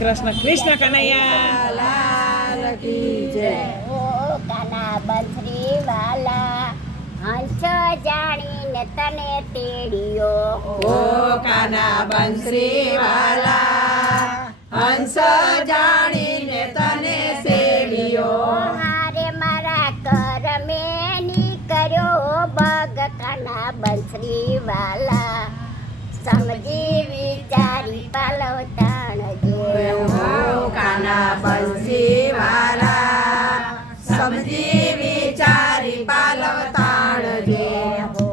કૃષ્ણ કૃષ્ણ કનૈયા લાલ કી જય. ઓ કાના બંસરી વાલા હંસ જાણીને તને તેડ્યો. ઓ કાના બંસરી વાલા હંસ જાણીને તને સેવ્યો. હારે મારા કરમે નીકળ્યો બગ કાના બંસરી વાલા સમજી વિચારી પાલવ તાણજે. ઓ કાના બંસરી વાલા સમજી વિચારી પાલવ તાણજે. હો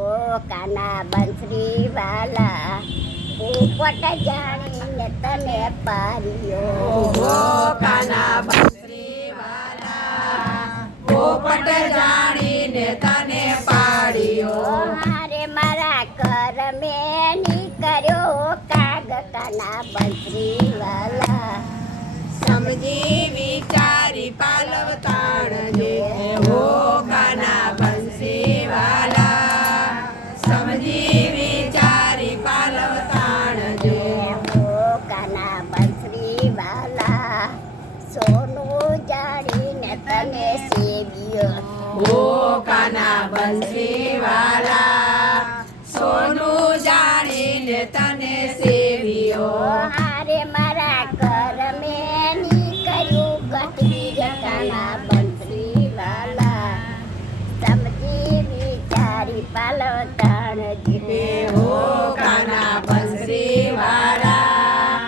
કાના બંસરી વાલા પોપટ જાણીને તને પાર્યો. ઓ કાના બંસરી વાલા પોપટ જાણીને તને પાડ્યો. હારે મારા કરમે નીકળ્યો કાગ કાના બંસરી વાલા સમજી વિચારી પાલવ તાણજે. ઓ કાના બંસરી વાલા સમજી વિચારી પાલવ તાણજે. હો કાના બંસરી વાલા સોનું જાણીને તને સેવ્યો. ઓ કાના બંસરી વાલા સોનું જાણીને તને સેવ્યો. હારે મારા કરમે નીકળ્યું ગઢવી કાના બંસરી વાલા સમજી વિચારી પાલવ તાણજે. ઓ કાના બંસરી વાલા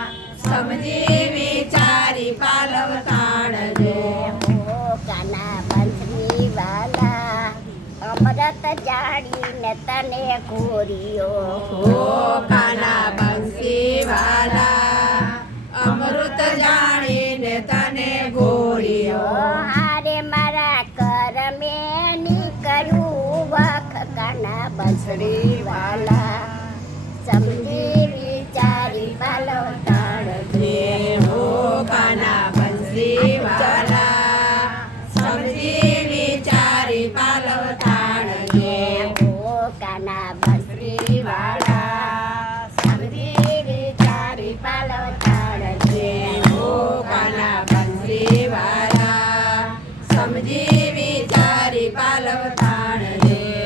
સમજી વિચારી પાલવ તાણજે. હો કાના બંસરી વાલા અમૃત જાણીને તને ઘોર્યો. ઓ કાના બંસરી વાલા અમૃત જાણીને તને ઘોડ્યો. હારે મારા કરમે નીકળ્યું વખ કાના બંસરી વાલા સમજી વિચારી પાલવ